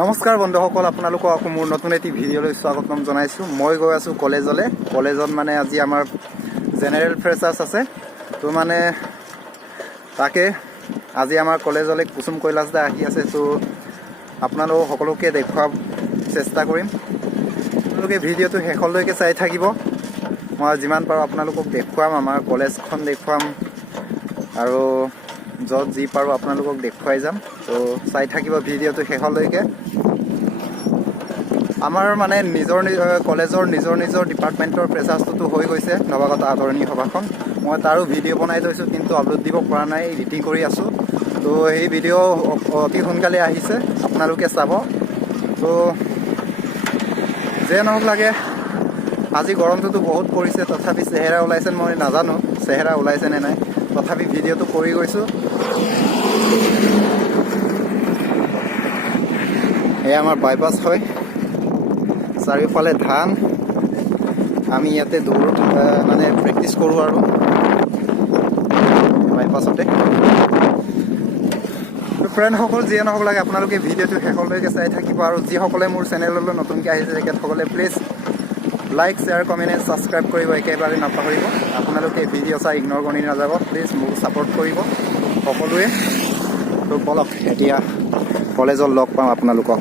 নমস্কাৰ বন্ধুসকল, আপোনালোকক মোৰ নতুন এটি ভিডিঅ'লৈ স্বাগতম জনাইছোঁ। মই গৈ আছোঁ কলেজত মানে আজি আমাৰ জেনেৰেল ফ্ৰেছাৰ্ছ আছে। তো মানে তাকে আজি আমাৰ কলেজলৈ কুসুম কৈলাশ দা আহি আছে। তো আপোনালোক সকলোকে দেখুৱাব চেষ্টা কৰিম। আপোনালোকে ভিডিঅ'টো শেষলৈকে চাই থাকিব। মই যিমান পাৰোঁ আপোনালোকক দেখুৱাম, আমাৰ কলেজখন দেখুৱাম আৰু য'ত যি পাৰোঁ আপোনালোকক দেখুৱাই যাম। তো চাই থাকিব ভিডিঅ'টো শেষলৈকে। আমাৰ মানে কলেজৰ নিজৰ ডিপাৰ্টমেণ্টৰ ফ্ৰেছাৰ্ছটো হৈ গৈছে, নৱাগত আদৰণি সভাখন। মই তাৰো ভিডিঅ' বনাই থৈছোঁ, কিন্তু আপলোড দিব পৰা নাই, এডিটিং কৰি আছোঁ। তো সেই ভিডিঅ' অতি সোনকালে আহিছে, আপোনালোকে চাব। তো যে নহওক লাগে, আজি গৰমটোতো বহুত পৰিছে, তথাপি চেহেৰা ওলাইছে মই নাজানো, চেহেৰা ওলাইছে নে নাই, তথাপি ভিডিঅ'টো কৰি গৈছোঁ। এয়া আমাৰ বাইপাছ হয়, চাৰিওফালে ধান। আমি ইয়াতে দৌৰত মানে প্ৰেক্টিছ কৰোঁ আৰু বাইপাছতে। ফ্ৰেণ্ডসকল যিয়ে নহওক লাগে, আপোনালোকে ভিডিঅ'টো শেষলৈকে চাই থাকিব। আৰু যিসকলে মোৰ চেনেললৈ নতুনকৈ আহিছে তেখেতসকলে please like, share, comment and subscribe কৰিব একেবাৰে নাপাহৰিব। আপোনালোকে ভিডিঅ' চাই ইগন'ৰ কৰি নাযাব, প্লিজ মোক ছাপোৰ্ট কৰিব সকলোৱে। তো বলক এতিয়া কলেজত লগ পাম আপোনালোকক।